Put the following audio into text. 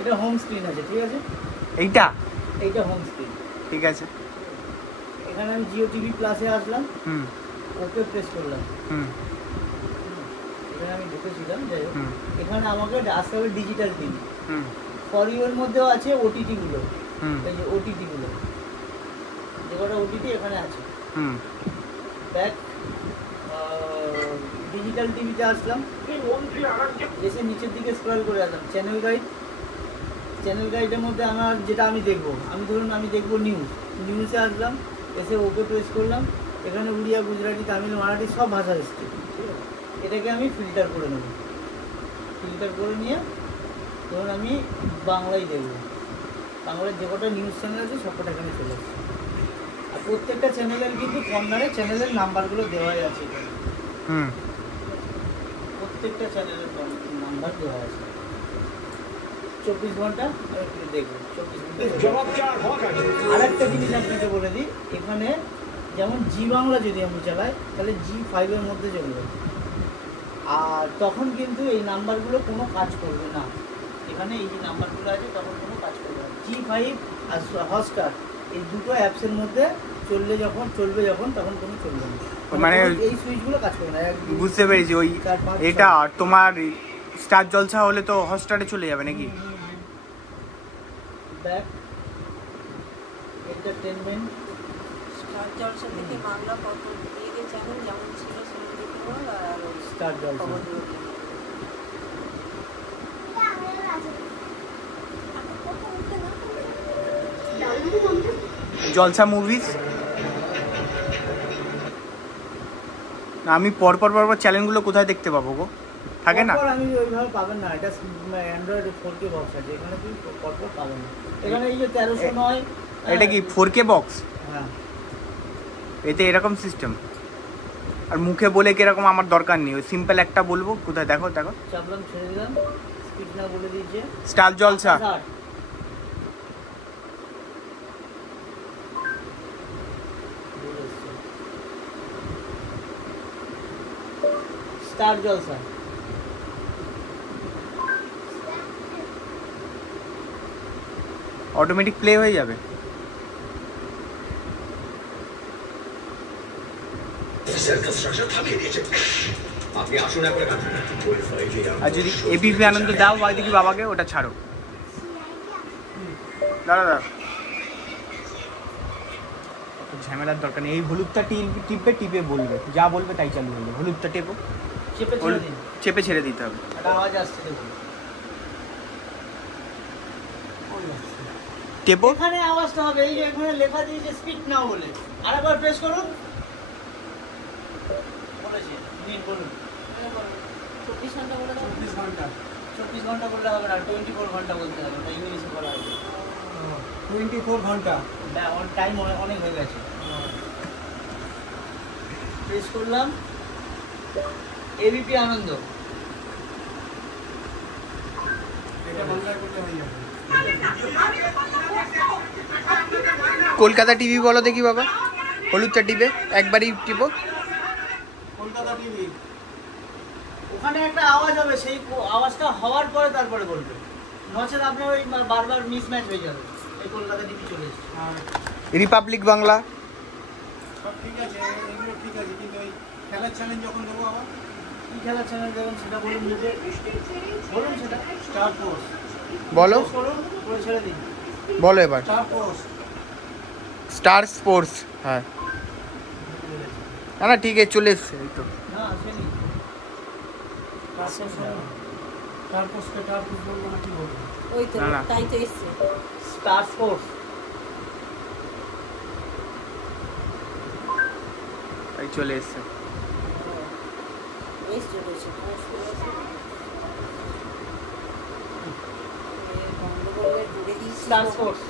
এটা home screen আছে, ঠিক আছে? এইটা হোম স্ক্রিন, ঠিক আছে। এখানে আমি জিও টিভি প্লাসে আসলাম, ওকে প্রেস করলাম, এখানে আমি ঢুকেছিলাম, যাই হোক এখানে আমাকে আসতে হবে ডিজিটাল টিভি। ফর ইউ এর মধ্যেও আছে ওটিটি গুলো, এই যে ওটিটি গুলো, যে কটা ওটিটি এখানে আছে। ব্যাক ডিজিটাল টিভিতে আসলাম, এসে নিচের দিকে স্ক্রল করে আসলাম, চ্যানেল গাইডের মধ্যে আমার যেটা আমি দেখবো, ধরুন আমি দেখবো নিউজে আসলাম, এসে ওকে প্রেস করলাম, এখানে উড়িয়া, গুজরাটি, তামিল, মারাঠি সব ভাষা এসছে। এটাকে আমি ফিল্টার করে নেব, ফিল্টার করে নিয়ে ধরুন আমি বাংলায় দেখবো, বাংলার যে কটা নিউজ চ্যানেল আছে সব কটা এখানে চলে আসছে। আর প্রত্যেকটা চ্যানেলের কিন্তু কর্নারে চ্যানেলের নাম্বারগুলো দেওয়াই আছে এখানে, প্রত্যেকটা চ্যানেলের নাম্বার দেওয়া আছে। 24 ঘন্টা আমি একটু দেখবো, 24 ঘন্টা। আরেকটা জিনিস আপনাকে বলে দিই, এখানে যেমন জি বাংলা যদি আমি চালাই তাহলে G5 এর মধ্যে চলবে, আর তখন কিন্তু এই নাম্বারগুলো কোনো কাজ করবে না। এখানে এই যে নাম্বারগুলো আছে তখন কোনো কাজ করবে না। G5 আর হটস্টার এই দুটো অ্যাপসের মধ্যে চলবে যখন তখন কোনো চলবে না, মানে এই সুইচগুলো কাজ করবে না। বুঝতে পেরেছি। ওই এটা তোমার স্টার জলসা হলে তো হটস্টারে চলে যাবে নাকি? ব্যাক এন্টারটেইনমেন্ট, স্টার জলসা থেকে বাংলা কত দিয়ে চ্যানেল যেমন ছিল সেমন দিতে হবে, আর স্টার জলসা, জলসা মুভিজ। আমি পরপর চ্যানেলগুলো কোথায় দেখতে পাবো গো? থাকে না, আমি ওইভাবে পাবেন না, এটা অ্যান্ড্রয়েড 4K বক্স আছে, এখানে কি পরপর পাবেন না। এখানে এই যে 1309, এটা কি 4K বক্স? হ্যাঁ, এতে এরকম সিস্টেম। আর মুখে বলে কিরকম আমার দরকার নেই, ওই সিম্পল একটা বলবো। কোথায় দেখো চাপলাম, ছেড়ে দিলাম, স্পিড না বলে দিয়েছে স্টার জলসা। স্টার জলসা অটোমেটিক প্লে হয়ে যাবে। আর যদি এবিপি আনন্দ দাও বা দেখি বাবাকে, ওটা ছাড়ো। দাঁড়া ঝামেলার দরকার নেই। এই হলুদটা টিপে বলবে, যা বলবে তাই চালু হলো। হলুদটা টেপো, চেপে ছেড়ে দিতে হবে। আওয়াজ আসছে দেখুন, টেপো, এখানে আওয়াজটা হবে। এই যে এখানে লেখা দিয়েছে স্পিড নাও বলে, আরেকবার প্রেস করুন, বলেছে বলুন 24 ঘন্টা বলে দাও। 24 ঘন্টা বললে হবে না, 24 ঘন্টা বলতে হবে, ওটা ইংলিশে বলা হবে। 24 ঘন্টা টাইম অনেক হয়ে গেছে। প্রেস করলাম, এবিপি আনন্দ, এটা বাংলায় করলে হয়ে যাবে। কলকাতা টিভি বলো দেখি বাবা। হলুদটা টিপে একবারই টিপো, কলকাতা টিভি। ওখানে একটা আওয়াজ হবে, সেই আওয়াজটা হওয়ার পরে তারপরে বলবে, নচেত আপনার ওই বারবার মিসম্যাচ হয়ে যাবে। এই কলকাতা টিভি চলে এসেছে। রিপাবলিক বাংলা সব ঠিক আছে, এগুলো ঠিক আছে, কিন্তু ওই খেলার চ্যানেল যখন দেবো আবার কি খেলার চ্যানেল দেবেন সেটা বলুন, নিজে বলুন। সেটা স্টার ফোর্স বলো, করে ছেড়ে দিন, বলো এবার। Star force, star sports. হ্যাঁ না ঠিক আছে, চলে এসছে। এই তো না আসেনি। স্টার ফোর্সকে স্টার ফোর্স বলবো না, কি বলবো? ওই তো না, না। তাই তো এসছে স্টার স্পোর্টস, এই চলে এসছে। এসছে বলছে গন্ডগোলের দূরে দিয়েছি। Star sports.